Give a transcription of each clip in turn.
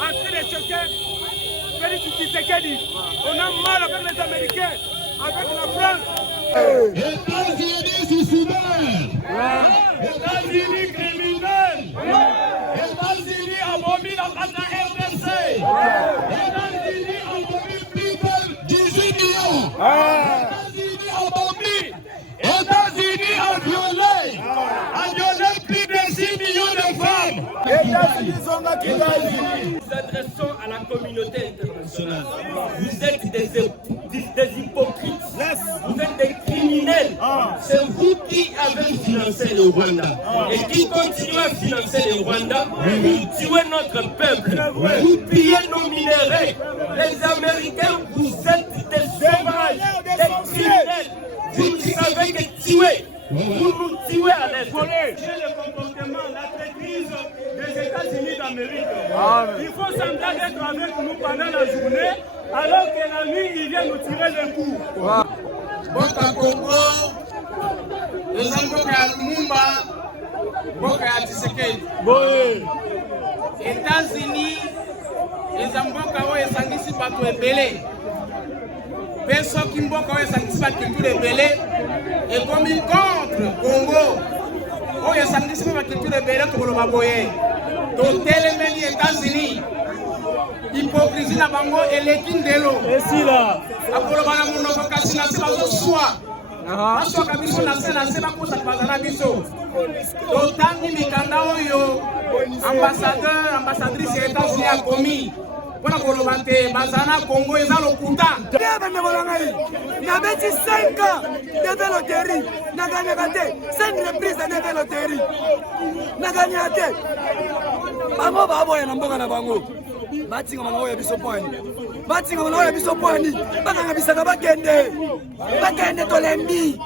en train de choquer Félix Tshisekedi. On a mal avec les Américains, avec la France. États-Unis suicidaires. États-Unis criminels. États-Unis abominent la RDC. États-Unis abominent plus de 18 millions. États-Unis abominent. États-Unis a violé plus de 6 millions de femmes. États-Unis sont là. Nous nous adressons à la communauté internationale. Vous êtes des hypocrites. Vous êtes des criminels. C'est vous qui avez financé le Rwanda. Et qui continue à financer le Rwanda. Vous tuez notre peuple. Vous pillez nos minéraux. Les Américains, vous êtes des sauvages, des criminels. Vous savez que tuer. Vous nous tuez à l'est. Le comportement, la traîtrise des États-Unis d'Amérique. Il faut sembler d'être avec nous pendant la journée, alors que la nuit, il vient nous tirer les coups. Boka Congo, les Amboka ya Lumumba, Boka ya Tshisekedi. États-Unis, les Amboka oyo esangisi bato ebele. Pe soki mboka oyo esangisi baculture ebele, ekomi contre Congo. Oyo esangisi baculture ebele tokoloba boye. Totelemeli États-Unis. Hypocrisie na bango eleki ndelo. Akoloba na monoko kasi na se bazoswa. Basoka biso na se bakosa bazala biso. Totangi mikanda oyo ambassadeur, ambassadrice ya États-Unis akomi. Pour koloba te bazana Congo eza lokuta. N'avait 5 ans de vélotérie, n'a gagné 5 reprises de vélotérie. N'a gagné à tête. Bango baboya na mboka na bango. Batinga bango ya biso poani. Batinga bango ya biso poani. Bakanga bisaka bakende. Bakende tolembi.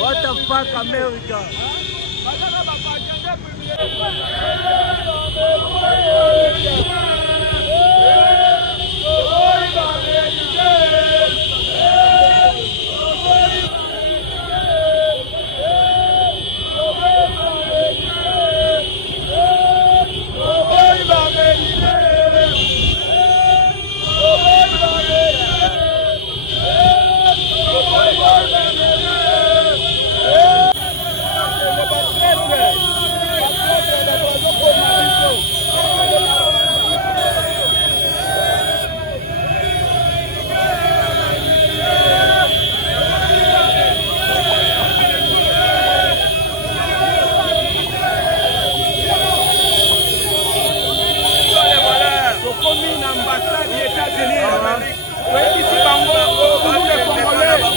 What the fuck, America?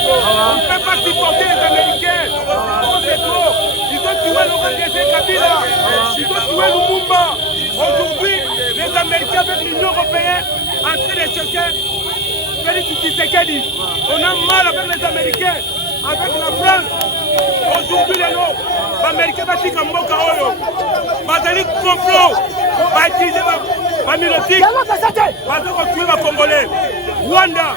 On ne peut pas supporter les Américains. Ils ont tué le Kabila. Ils ont tué Lumumba. Aujourd'hui, les Américains avec l'Union européenne en train de choquer Félix Tshisekedi. On a mal avec les Américains, avec la France. Aujourd'hui, les Américains vont dire Mboka Oyo. Bazali complot. Va utiliser la milotique. Va tuer les Congolais. Rwanda,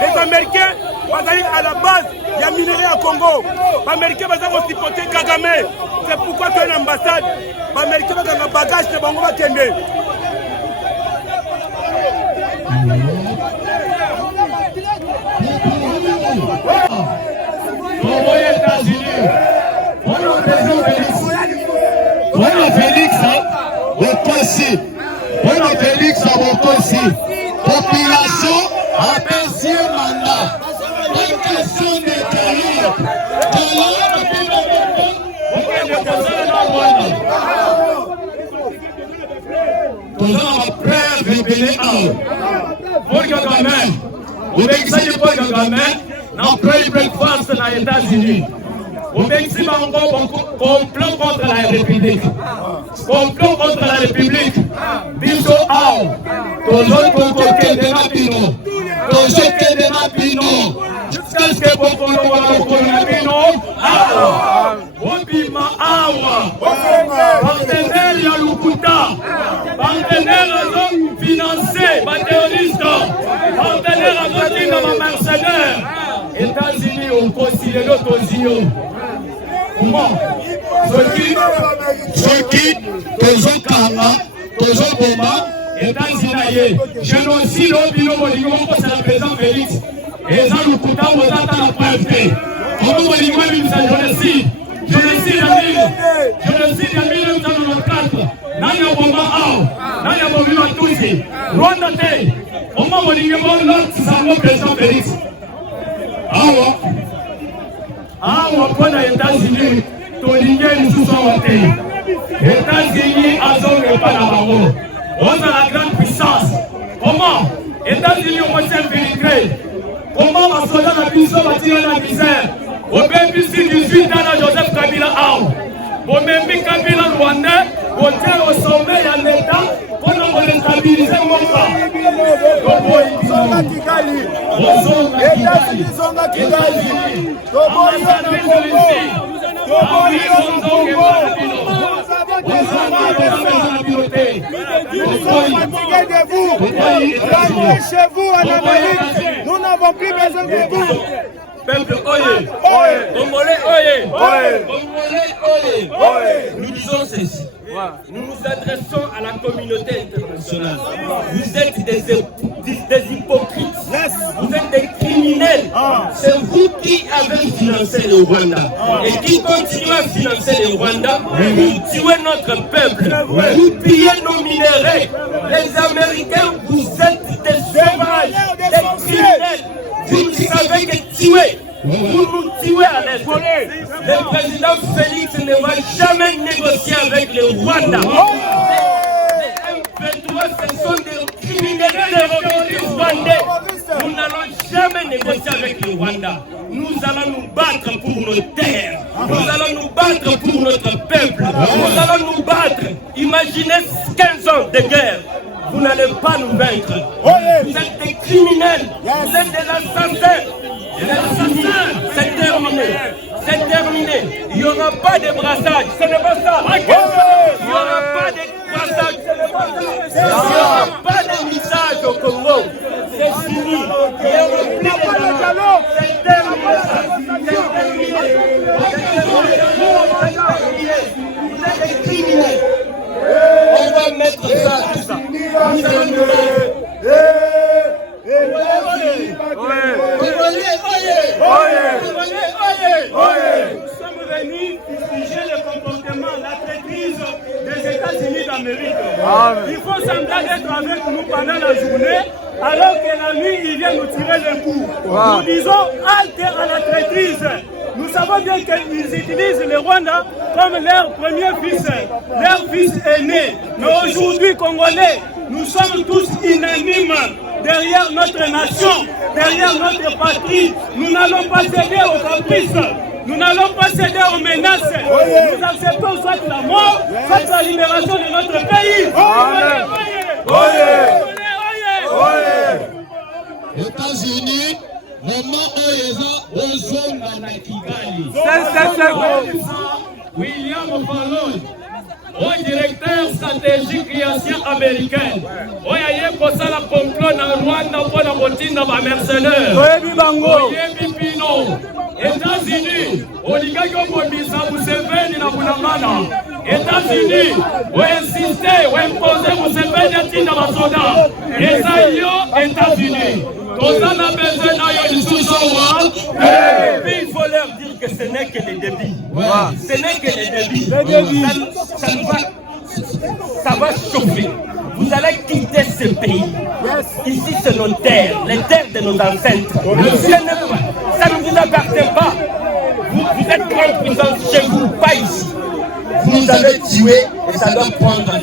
les Américains. À la base, il y a minerai à Congo. Les Américains vont supporter Kagame. C'est pourquoi tu as une ambassade. Les Américains vont avoir un bagage de Bango Kende. Congo et États-Unis. Voilà Félix, Bokosi. Voilà Félix, Bokosi. Population a perçu mandat. La question des carrières. Nous sommes prêts rebelle Paul Kagame obekisaki Paul Kagame na pray breakfast na États-Unis obekisi bango complot contre la République complot contre la République biso awa tozokokende na bino tozokende na bino jusqu'à ce que bokolongola mokolo na bino awa bobima awa partenaire ya Lukuta partenaire azofinancé baterroriste partenaire azotinga bamercenaire États-Unis okosilelo tozio comment soki tozokanga tozoboma États-Unis na ye génocide obino bolingo mokosala président Félix eza Lukuta ozata na preuve te omo bolingo ebimisa génocide génocide ya 1994 nani aboma awa nani abomi Batusi Rwanda te omo bolingo bolotizango président Félix awa mpona États-Unis tolingi lisusu awa te États-Unis azongepa na bango oza la grande puissance comment États-Unis okosi infiltré comment basoda na biso batina na misère obebisi 18 ans na Joseph Kabila awa bomembi Kabila Rwandais botie au sommet ya l'État mpona kolestabilize mboka Chez vous en Amérique, nous n'avons plus besoin de vous. Peuple Oye, Congolais Oye, Congolais Oye, nous disons ceci. Nous nous adressons à la communauté internationale. Vous êtes des hypocrites, vous êtes des criminels. C'est vous qui avez financé le Rwanda et qui continuez à financer le Rwanda. Vous tuez notre peuple, vous pillez nos minéraux. Les Américains, vous êtes des sauvages, des criminels. Vous savez que tuer, vous nous tuez à l'est. Le président Félix ne va jamais négocier avec le Rwanda. Les M23, ce sont des criminels terroristes rwandais. Nous n'allons jamais négocier avec le Rwanda. Nous allons nous battre pour nos terres. Nous allons nous battre pour notre peuple. Nous allons nous battre. Imaginez 15 ans de guerre. Vous n'allez pas nous vaincre. Vous êtes des criminels. Vous êtes des assassins. C'est terminé. C'est terminé. Il n'y aura pas de brassage. Ce n'est pas ça. Il n'y aura pas de brassage. Ce n'est pas ça. Il n'y aura pas de message au Congo. C'est fini. Il n'y aura plus de dialogue. C'est terminé. C'est terminé. Vous êtes des criminels. On va mettre ça à tout ça. Nous allons nous Nous sommes venus juger le comportement, la traîtrise des États-Unis d'Amérique. Il faut sembler d'être avec nous pendant la journée, alors que la nuit, ils viennent nous tirer le coup. Nous disons halte à la traîtrise. Nous savons bien qu'ils utilisent le Rwanda comme leur premier fils, leur fils aîné. Mais aujourd'hui, Congolais, nous sommes tous unanimes derrière notre nation, derrière notre patrie. Nous n'allons pas céder aux caprices. Nous n'allons pas céder aux menaces. Nous acceptons soit la mort, soit la libération de notre pays. États-Unis, moment où ils ont la Kigali. William Fallon, au directeur stratégique création américaine, au yaye kosala complot na Rwanda pour la montine dans ma mercenaire. Oyebi Pino, États-Unis, oligaki okobisa Museveni na Bunagana. États-Unis, on insisté, on imposé Museveni atinda basoda. Eza yo États-Unis. Il faut leur dire que ce n'est que les débits. Ce n'est que les débits. Ça va chauffer. Vous allez quitter ce pays. Ici, c'est nos terres, les terres de nos ancêtres. Ça ne vous appartient pas. Vous êtes grande puissance chez vous, pas ici. Vous avez tué et ça doit prendre fin.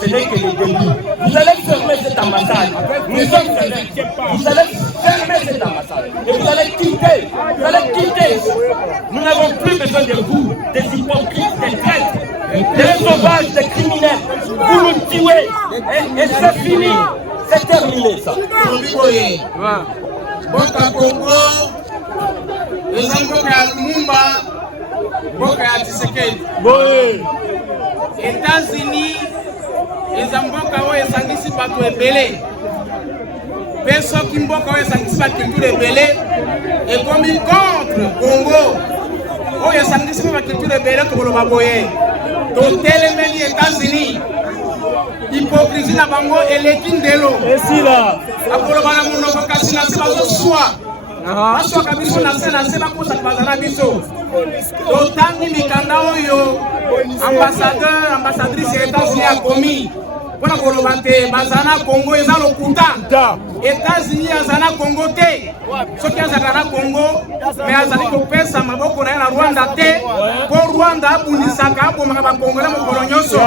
Ce n'est que le début. Vous allez fermer cette ambassade. Nous sommes fermés. Vous allez fermer cette ambassade. Et vous allez quitter. Vous allez quitter. Nous n'avons plus besoin de vous, des hypocrites, des traîtres, des sauvages, des criminels. Vous nous tuez. Et c'est fini. C'est terminé ça. Boka Congo, les Mboka ya Lumumba, Boka ya Tshisekedi. États-Unis, les Mboka oyo esangisi bato ebele. Pe soki mboka oyo esangisi baculture ebele, ekomi contre Congo. Oyo esangisi baculture ebele tokoloba boye. Totelemeli États-Unis. Hypocrisie na bango eleki ndelo. Esila. Akoloba na monoko kasi na se bazoswa. Baswaka biso na se bakosa bazana biso. Totangi mikanda oyo ambassadrice ya États-Unis akomi. Pona koloba te bazana Congo eza lokuta. États-Unis azana Congo te. Soki azaka na Congo, mais azali kopesa maboko na Rwanda te. Po Rwanda abunisaka abomaka bakongole mokolo nyonso.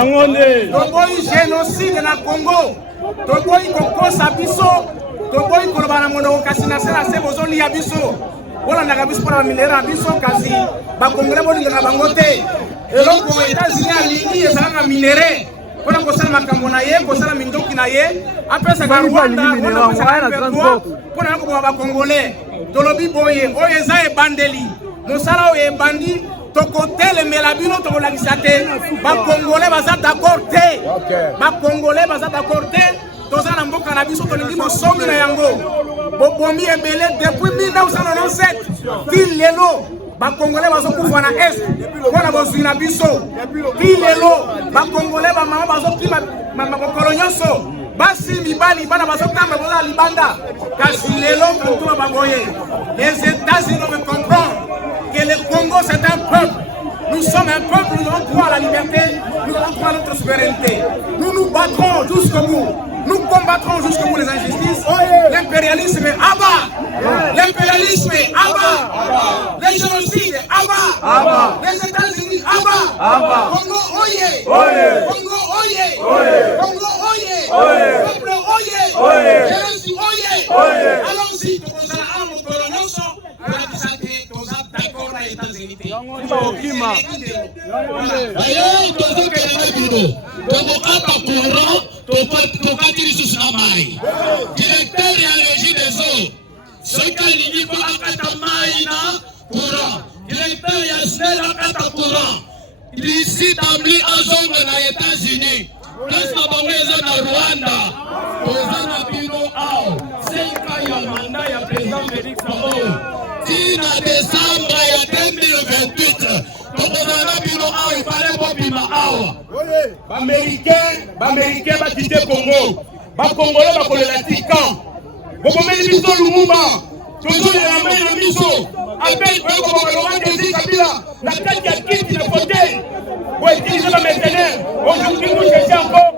Toboyi génocide na Congo. Toboyi kokosa biso. Toboyi koloba na monoko kasi na se bozolia biso. Bolandaka biso mpona baminera biso kasi bakongole bolingaka bango te. Eloko États-Unis alingi ezalaka minere. Pona kosala makambo na ye, kosala mindoki na ye, apesaka Rwanda, pona koboma bakongole. Tolobi boye, oyo eza ebandeli. Mosala oyo ebandi, tokotelemela bino tokolakisa te. Bakongole baza d'accord te. Bakongole baza d'accord te. Toza na mboka na biso tolingi mosombi na yango. Bobomi ebele depuis 1997. Til lelo. Bakongole bazokufa na est mpona bozwi na biso ti lelo bakongole bamama bazokima makolo nyonso basi mibali bana bazotamba boza libanda kasi lelo kantuma baboye. Les États-Unis me comprennent que le Congo c'est un peuple. Nous sommes un peuple, nous avons droit à la liberté, nous avons droit à notre souveraineté. Nous nous battrons jusqu'au bout. Nous combattrons jusqu'au bout les injustices. L'impérialisme est à bas. L'impérialisme est à bas. Les génocides à bas. Les États-Unis à bas. Congo oye. Congo oye. Congo oye. Peuple oye. Jeunesse oye. Allons-y, nous allons au colonioso. D'accord na États-Unis. Directeur ya régie des eaux. Soki alingi ko akata mai na courant. Directeur ya SNEL akata courant. Ici tabli azongo na États-Unis. Place na bango eza na Rwanda. Oza na bino ao. 5 ans ya mandat ya président Félix Tshisekedi. Tina décembre ya 2028. Tokozana bino ao ifale bobima ao. Baméricain batite Congo. Bakongole bakolela tikan. Bokomeli biso Lumumba. Tozolela mai na biso. Appel koyokobokaloba Désir Kabila. Na kati ya kiti na fauteuil. Boutiliser ma mercenaire. Aujourd'hui vous cherchez encore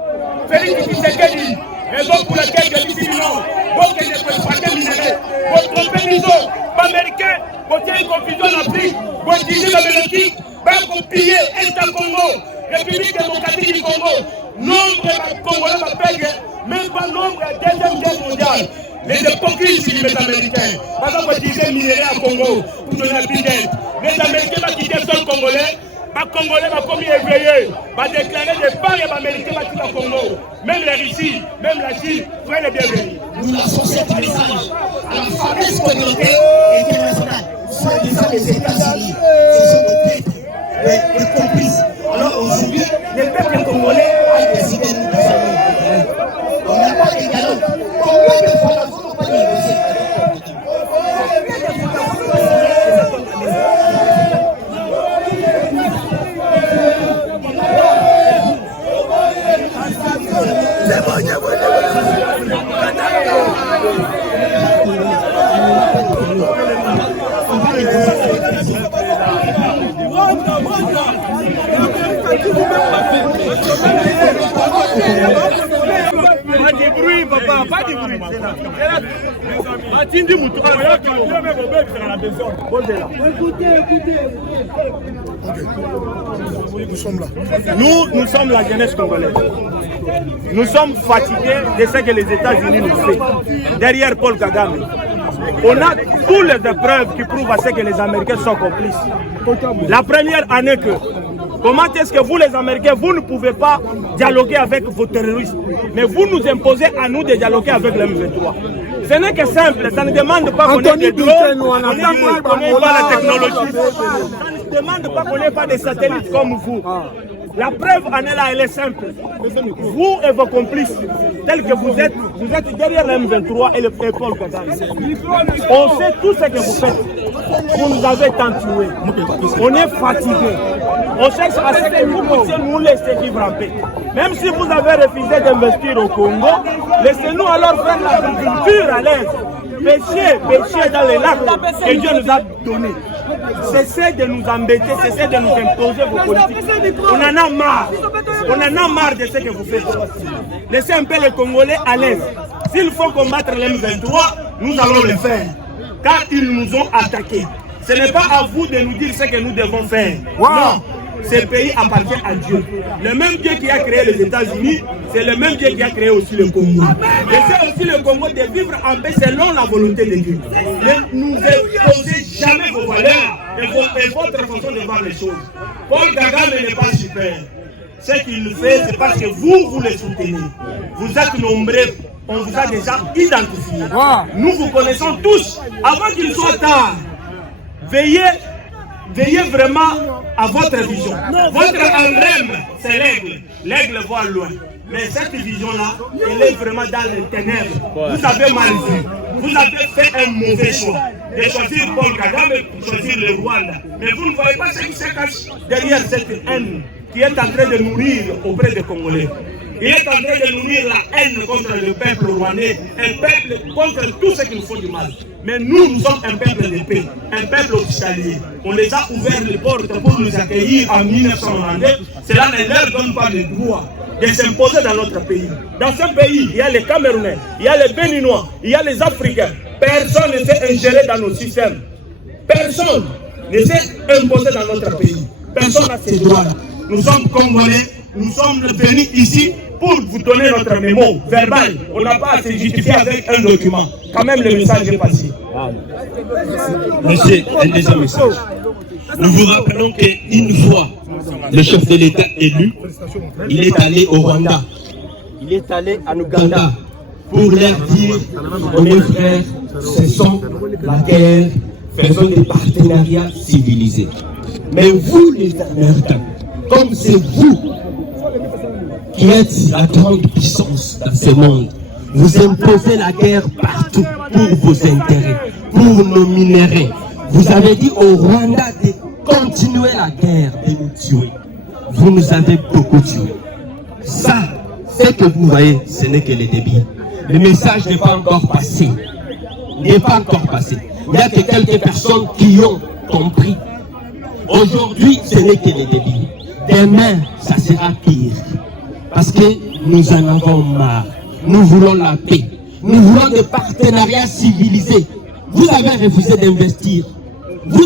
Félix Tshisekedi. Raison pour laquelle je dis non. Vous que je peux exploiter minerai. Vous trompez biso. Américain, vous avez une confusion en Afrique. Vous utilisez la Belgique. Vous pillez État Congo. République démocratique du Congo. Nombre de Congolais m'appellent, même pas nombre de la Deuxième Guerre mondiale. Les hypocrites, c'est les Américains. Par exemple, vous utilisez minerai à Congo pour donner un bidet. Les Américains vont quitter le sol congolais. Les Congolais vont comme éveillés, vont déclarer des parts et les Américains vont quitter le Congo. Même la Russie, même la Chine, soyez les bienvenus. Nous lançons cet message à la fameuse communauté internationale, soi-disant les États-Unis. Ce sont des peuples, des complices. Alors aujourd'hui, le peuple congolais a décidé de nous désormais. On n'a pas de dialogue. Combien de fois n'avons-nous pas négocié avec les Pas de bruit, papa, pas de Nous sommes là. Nous sommes la jeunesse congolaise. Nous sommes fatigués de ce que les États-Unis nous font. Derrière Paul Kagame, on a toutes les preuves qui prouvent à ce que les Américains sont complices. La première année que, comment est-ce que vous les Américains, vous ne pouvez pas dialoguer avec vos terroristes, mais vous nous imposez à nous de dialoguer avec le M23. Ce n'est que simple, ça ne demande pas qu'on ait des drones, on n'ait pas la technologie, ça ne demande pas qu'on n'ait pas des satellites comme vous. La preuve en est là, elle est simple. Vous et vos complices, tels que vous êtes derrière le M23 et le Paul Kagame. On sait tout ce que vous faites. Vous nous avez tant tués. On est fatigués. On cherche à ce que vous puissiez nous laisser vivre en paix. Même si vous avez refusé d'investir au Congo, laissez-nous alors faire l'agriculture à l'aise. Pêcher dans les lacs que Dieu nous a donnés. Cessez de nous embêter, cessez de nous imposer vos politiques. On en a marre. On en a marre de ce que vous faites. Laissez un peu les Congolais à l'aise. S'il faut combattre les M23, nous allons le faire. Car ils nous ont attaqués. Ce n'est pas à vous de nous dire ce que nous devons faire. Non. Ce pays appartient à Dieu. Le même Dieu qui a créé les États-Unis, c'est le même Dieu qui a créé aussi le Congo. Laissez aussi le Congo de vivre en paix selon la volonté de Dieu. Ne nous imposez jamais vos valeurs et votre façon de voir les choses. Paul Kagame n'est pas super. Ce qu'il fait, c'est parce que vous le soutenez. Vous êtes nombreux, on vous a déjà identifié. Nous vous connaissons tous. Avant qu'il soit tard, veillez vraiment à votre vision. Votre emblème, c'est l'aigle. L'aigle voit loin. Mais cette vision-là, elle est vraiment dans les ténèbres. Vous avez mal vu. Vous avez fait un mauvais choix de choisir Paul Kagame pour choisir le Rwanda. Mais vous ne voyez pas ce qui se cache derrière cette haine qui est en train de nourrir auprès des Congolais. Il est en train de nourrir la haine contre le peuple rwandais, un peuple contre tous ceux qui nous font du mal. Mais nous sommes un peuple de paix, un peuple hospitalier. On les a ouvert les portes pour nous accueillir en 1992. Cela ne leur donne pas le droit de s'imposer dans notre pays. Dans ce pays, il y a les Camerounais, il y a les Béninois, il y a les Africains. Personne ne s'est ingéré dans nos systèmes. Personne ne s'est imposé dans notre pays. Personne n'a ces droits-là. Nous sommes Congolais, nous sommes venus ici pour vous donner notre mémo verbal. On n'a pas à se justifier avec un document. Quand même, le message est passé. Monsieur, un deuxième message. Nous vous rappelons qu'une fois le chef de l'État élu, il est allé au Rwanda. Il est allé en Ouganda pour leur dire, mes frères, cessons la guerre, faisons des partenariats civilisés. Mais vous, les Américains, comme c'est vous qui êtes la grande puissance dans ce monde, vous imposez la guerre partout pour vos intérêts, pour nos minéraux. Vous avez dit au Rwanda de continuer la guerre, de nous tuer. Vous nous avez beaucoup tués. Ça, ce que vous voyez, ce n'est que le débit. Le message n'est pas encore passé. N'est pas encore passé. Il n'y a que quelques personnes qui ont compris. Aujourd'hui, ce n'est que le débit. Demain, ça sera pire. Parce que nous en avons marre. Nous voulons la paix. Nous voulons des partenariats civilisés. Vous avez refusé d'investir. Vous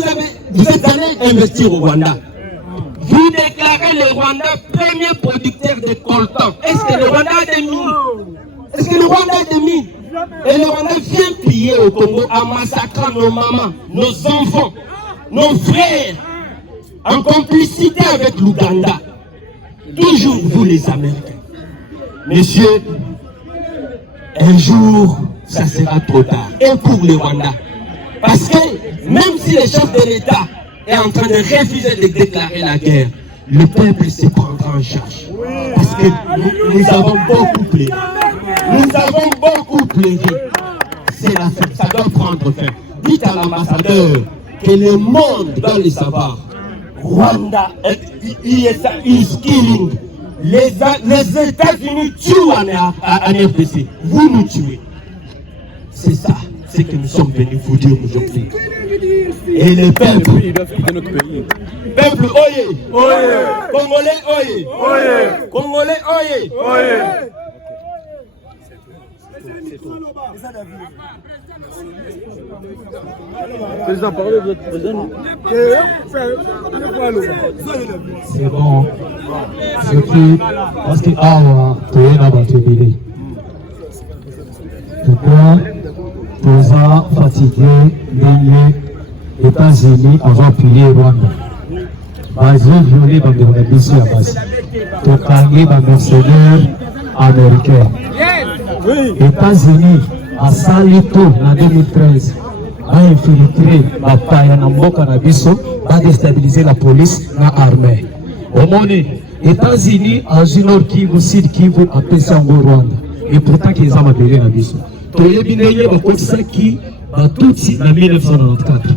êtes allé investir au Rwanda. Vous déclarez le Rwanda premier producteur de coltan. Est-ce que le Rwanda a des mines? Est-ce que le Rwanda a des mines? Et le Rwanda vient piller au Congo en massacrant nos mamans, nos enfants, nos frères, en complicité avec l'Ouganda. Toujours vous les Américains. Messieurs, un jour, ça sera trop tard. Et pour le Rwanda. Parce que même si le chef de l'État est en train de refuser de déclarer la guerre, le peuple se prendra en charge. Parce que nous avons beaucoup pleuré. Nous avons beaucoup pleuré. C'est la fin, ça doit prendre fin. Dites à l'ambassadeur que le monde doit le savoir. Rwanda is killing. Les États-Unis tuent en RDC. Vous nous tuez. C'est ça, c'est que nous sommes venus vous dire aujourd'hui. Et le peuple, peuple oyez, Congolais oyez, Congolais oyez. Président, parlez de votre président. C'est bon. Ce qui, parce que tu es là-bas, tu es bilé. Pourquoi tu as fatigué les États-Unis avant appuyer Rwanda? Ils ont violé les missions à base. Tu as gagné les mercenaires américains. Les États-Unis a sali tout en 2013. A infiltré la paille en Mboka na biso, a déstabilisé la police na armée. Au monde, les États-Unis à Nord Kivu, Sud Kivu, a passé en Rwanda. Et pourtant qu'ils ont appelé na biso. Toye bineye bakotisa qui a tout en 1994.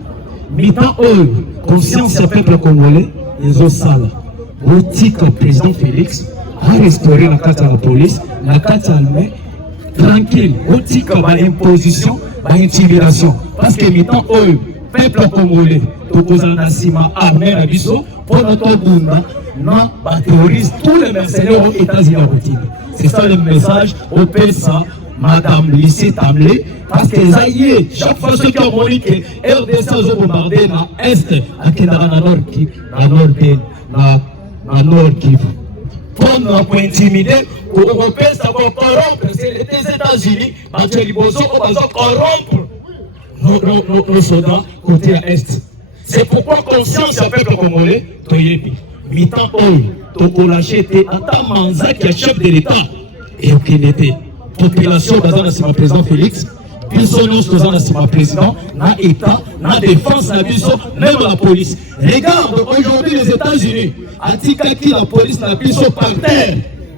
Mitan eux, conscience du peuple congolais, ils ont sala. Boutique au président Félix a restauré la carte à la police, la carte armée. Tranquille, boutique à l'imposition, à l'intimidation. Parce que mitan eux, peuple congolais, tout sima armée à biso, pour notre bunda, non, terrorise tous les mercenaires aux États-Unis. C'est ça le message au PSA, Madame Lycée Tamlé, parce que ça y est, chaque fois ceux qui ont montré que RDC a bombardé dans l'Est, à Nord Kivu. Pour intimider, pour Européens, ça va corrompre. C'est les États-Unis, qui vont corrompre nos soldats côté Est. C'est pourquoi conscience du peuple congolais, Toyebi, mitan Oyo, Tokolaché était à ta manza qui est chef de l'État. Et aucun était. Population, c'est ma président Félix. Nous sommes ma président, na État, na défense, na biso, même la police. Regarde aujourd'hui les États-Unis, Atikaki la police, na biso par terre.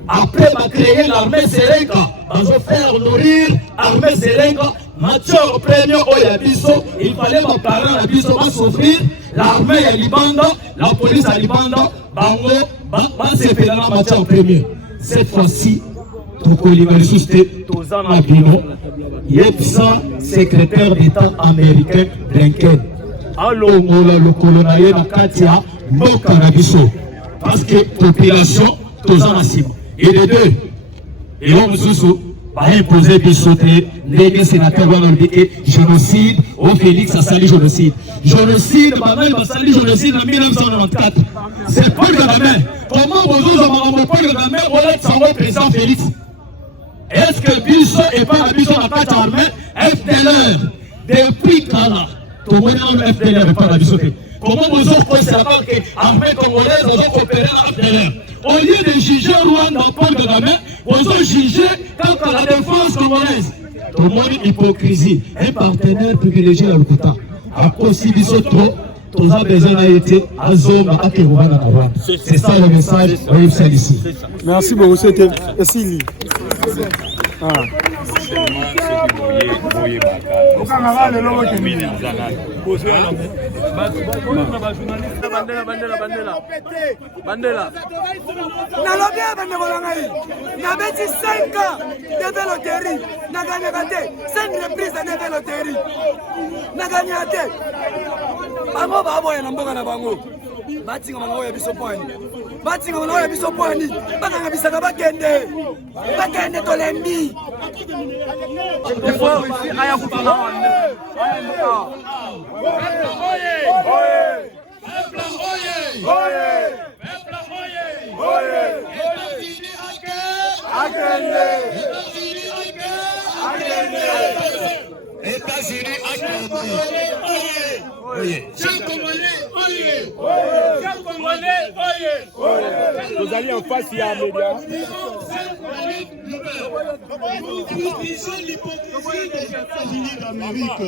Après, on a créé l'armée Serenga. On va faire nourrir l'armée Serenga. Mathieu premier au Yabiso, il fallait que mes parents Yabiso va souffrir. L'armée à Libanda, la police à Libanda, Bango, c'est fait dans Mathieu premier. Cette fois-ci, Toko Liberté, Tozan Abino, Yepsa, secrétaire d'État américain Blinken. Alors, le colonel Katia, Mokarabiso. Parce que la population, Tozan Asima. Et les deux, et on va imposer des sautés, les sénateurs vont indiquer génocide, au Félix a sali génocide. Génocide, Banaï va sali génocide en 1994. C'est Paul Kagame. Comment vous avez Paul Kagame, on a le président Félix? Est-ce que Bisso et pas Bisso n'a pas d'armée? FDLR, depuis Kala, tout le monde a FDLR et pas la Bisso. Comment vous avez fait ça que l'armée congolaise a coopéré à FDLR? Au lieu de juger Rwanda en Paul Kagame, vous avez jugé quand la défense congolaise. Tout le monde hypocrisie. Un partenaire privilégié à l'Okuta. À cause de Bisso trop, tout a besoin d'être à zone à Rwanda. C'est ça le message ici. Merci beaucoup, c'était Essili. Bandela. Nalobi abandela bolongai. Nabeti 5 ans de loterie. Na gagné gâté. 5 reprises de loterie. Na gagné gâté. Bango babo ya mboka na bango. Batinga bango ya biso point. Batinga bango ya biso point. Bakanga bisaka bakende. Bakende tolembi. Il faut réussir à y avoir Vous allez en face, il y a un média. L'hypocrisie des États-Unis d'Amérique.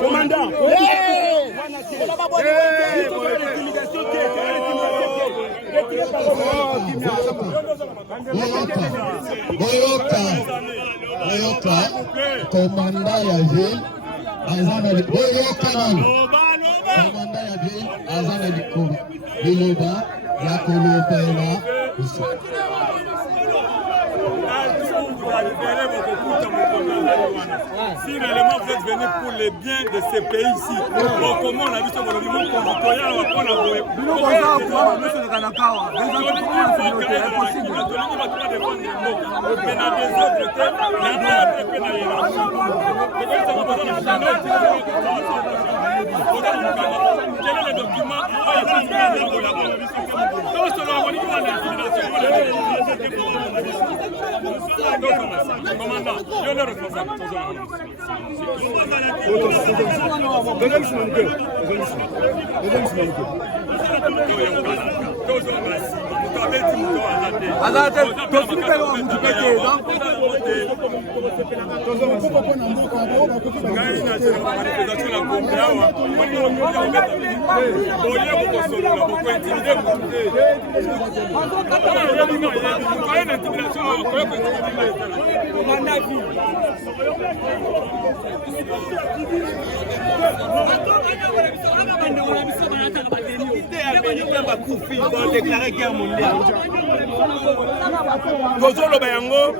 Commandant. Boyoka, commandant ya ville, azana de Boyoka nani. Commandant ya ville, azana de Biloba, ya Kolopela. Si réellement vous êtes venus pour les biens de ces pays ici, comment on a vu ce qu'on a vu, mon concitoyen, on va prendre la quel est le document? Commandant, je le responsable. tozoloba yango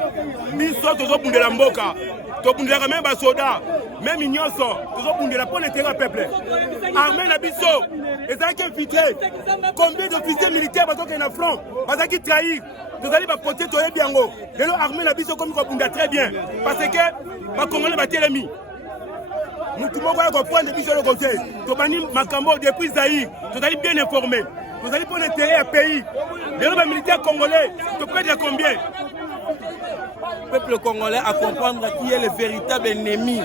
biso tozobundela mboka tobundelaka même basoda même nyonso tozobundela mpo netenga peuple armée na biso ezalaki infiltré combien d'officiers militaires bazokende na front bazalaki trahir tozali bapote toyebi yango lelo armée na biso komi kobunda très bien parce que bakongole batelemi mutu moko ya koprendre biso eloko te tobandi makambo depuis Zaïre tozali bien informé tozali mpo netere ya pays lelo bamilitaire congolais topedre combien? Le peuple congolais à comprendre qui est le véritable ennemi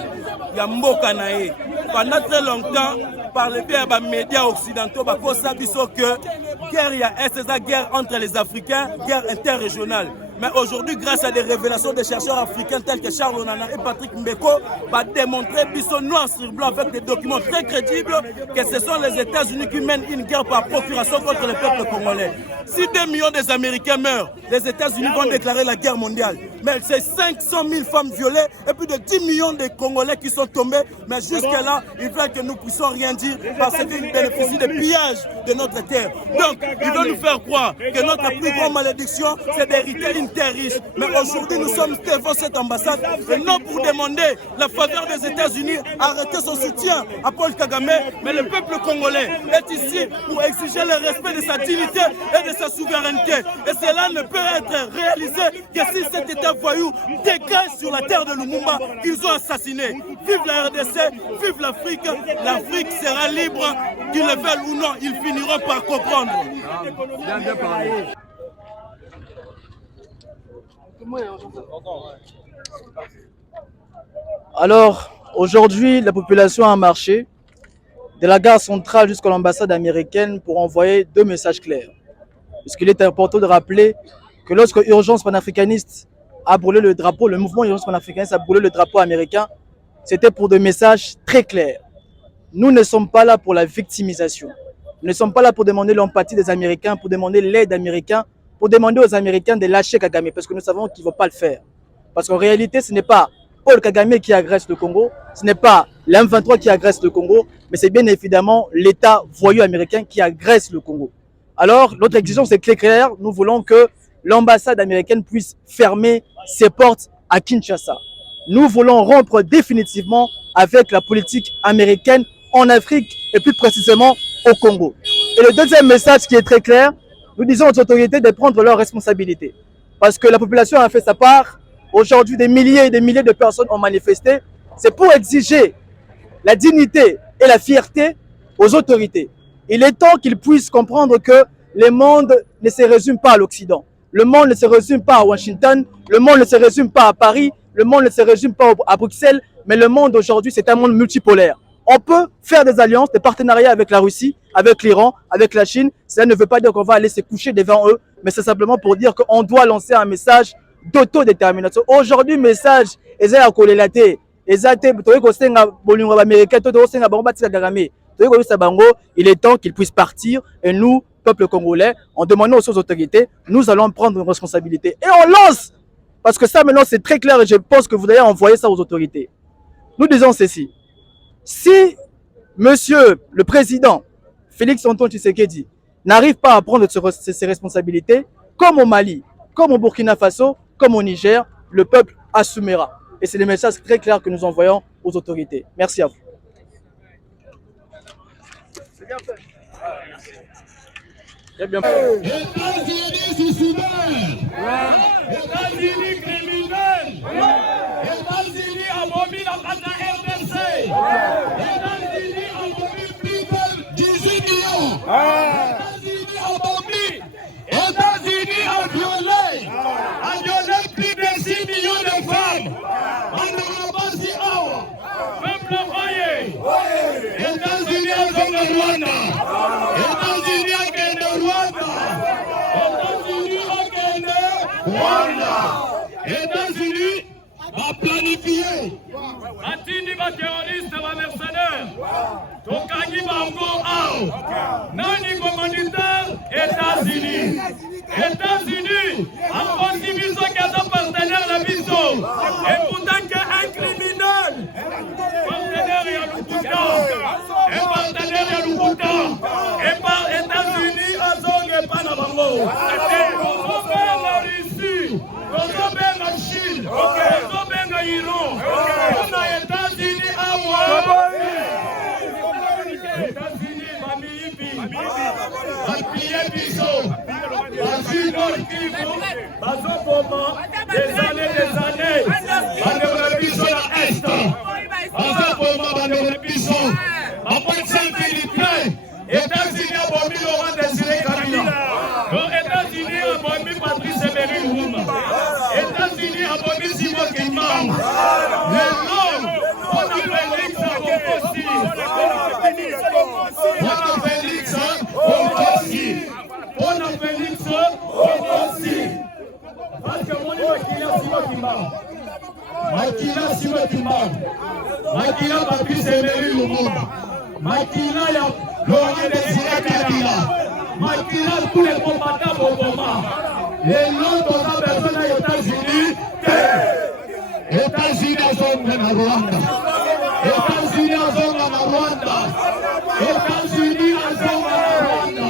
Yamboka nae. Pendant très longtemps, par le biais des médias occidentaux, que guerre est la guerre entre les Africains, guerre interrégionale. Mais aujourd'hui, grâce à des révélations des chercheurs africains tels que Charles Onana et Patrick Mbeko, va démontrer Bissot noir sur blanc avec des documents très crédibles que ce sont les États-Unis qui mènent une guerre par procuration contre le peuple congolais. Si 2 millions des Américains meurent, les États-Unis vont déclarer la guerre mondiale. Mais c'est 500 000 femmes violées et plus de 10 millions de Congolais qui sont tombés. Mais jusque-là, ils veulent que nous puissions rien dire parce qu'ils bénéficient des pillages de notre terre. Donc, ils veulent nous faire croire que notre plus grande malédiction, c'est d'hériter une terre riche. Mais aujourd'hui, nous sommes devant cette ambassade et non pour demander la faveur des États-Unis, arrêter son soutien à Paul Kagame. Mais le peuple congolais est ici pour exiger le respect de sa dignité et de sa souveraineté. Et cela ne peut être réalisé que si cet État voyou dégage sur la terre de Lumumba qu'ils ont assassiné. Vive la RDC, vive l'Afrique. L'Afrique sera libre, qu'ils le veulent ou non, ils finiront par comprendre. Bien parlé. Alors, aujourd'hui, la population a marché de la gare centrale jusqu'à l'ambassade américaine pour envoyer 2 messages clairs. Parce qu'il est important de rappeler que lorsque Urgence panafricaniste a brûlé le drapeau, le mouvement Urgence panafricaniste a brûlé le drapeau américain, c'était pour des messages très clairs. Nous ne sommes pas là pour la victimisation. Nous ne sommes pas là pour demander l'empathie des Américains, pour demander l'aide américaine, pour demander aux Américains de lâcher Kagame, parce que nous savons qu'ils ne vont pas le faire. Parce qu'en réalité, ce n'est pas Paul Kagame qui agresse le Congo, ce n'est pas l'M23 qui agresse le Congo, mais c'est bien évidemment l'État voyou américain qui agresse le Congo. Alors, notre exigence est claire, nous voulons que l'ambassade américaine puisse fermer ses portes à Kinshasa. Nous voulons rompre définitivement avec la politique américaine en Afrique et plus précisément au Congo. Et le deuxième message qui est très clair, nous disons aux autorités de prendre leurs responsabilités. Parce que la population a fait sa part. Aujourd'hui, des milliers et des milliers de personnes ont manifesté. C'est pour exiger la dignité et la fierté aux autorités. Il est temps qu'ils puissent comprendre que le monde ne se résume pas à l'Occident. Le monde ne se résume pas à Washington. Le monde ne se résume pas à Paris. Le monde ne se résume pas à Bruxelles. Mais le monde aujourd'hui, c'est un monde multipolaire. On peut faire des alliances, des partenariats avec la Russie, avec l'Iran, avec la Chine. Cela ne veut pas dire qu'on va aller se coucher devant eux, mais c'est simplement pour dire qu'on doit lancer un message d'autodétermination. Aujourd'hui, message, ils ont collé il est temps qu'ils puissent partir et nous, peuple congolais, en demandant aux autorités, nous allons prendre une responsabilité. Et on lance, parce que ça maintenant c'est très clair et je pense que vous allez envoyer ça aux autorités. Nous disons ceci, si monsieur le président Félix Antoine Tshisekedi n'arrive pas à prendre ses responsabilités, comme au Mali, comme au Burkina Faso, comme au Niger, le peuple assumera. Et c'est le message très clair que nous envoyons aux autorités. Merci à vous. C'est bien fait. Très bien fait. États-Unis suicidaires. États-Unis criminels. États-Unis abomis la RDC. États-Unis abomis plus de 18 millions. États-Unis abomis. États-Unis a violé plus de 6 millions de femmes. Peuple royé. États-Unis a zonga Rwanda. États-Unis a Kende Rwanda. États-Unis a Kende Rwanda. États-Unis a planifié. Atini ba terroriste ba mercenaires. Tokangi bango ao. Nani commanditaire États-Unis. États-Unis a possibilité qu'il y a un partenaire la biso. Et pourtant qu'un criminel. Partenaire ya Lukuta. Un partenaire ya Lukuta. Et par États-Unis a zonge pas na bango. Kozo benga Russie. Kozo benga Chine. Kozo benga Iran. On a États-Unis à moi. États-Unis Mamiibi. Appuyer biso. Basino Kivu. Bazopoma. Des années. Bandera biso la Est. Bazopoma bandera biso. Après Saint-Philippe. États-Unis a bombi Laurent Désiré Kabila. Les États-Unis a bombi Patrice Emery Lumumba. États-Unis a bombi Simon Kimbangu. Les hommes, on a Félix Okosi. Parce que mon nom est Simon Kimbangu. Makila Simon Kimbangu. Makila Patrice Emery Lumumba. Makila ya Laurent Désiré Kabila. Makila tous les combattants au Boma. Les noms dont on a besoin aux États-Unis. États-Unis sont en Rwanda. États-Unis sont en Rwanda. États-Unis sont en Rwanda.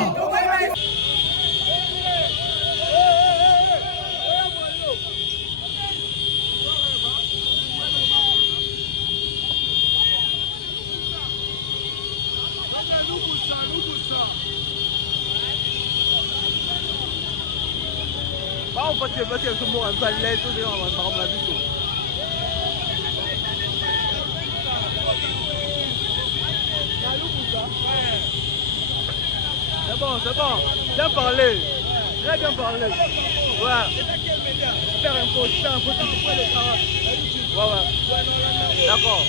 C'est bon, bien parlé, très bien parlé. Ouais. Super info, tu peux le travail. Ouais. D'accord.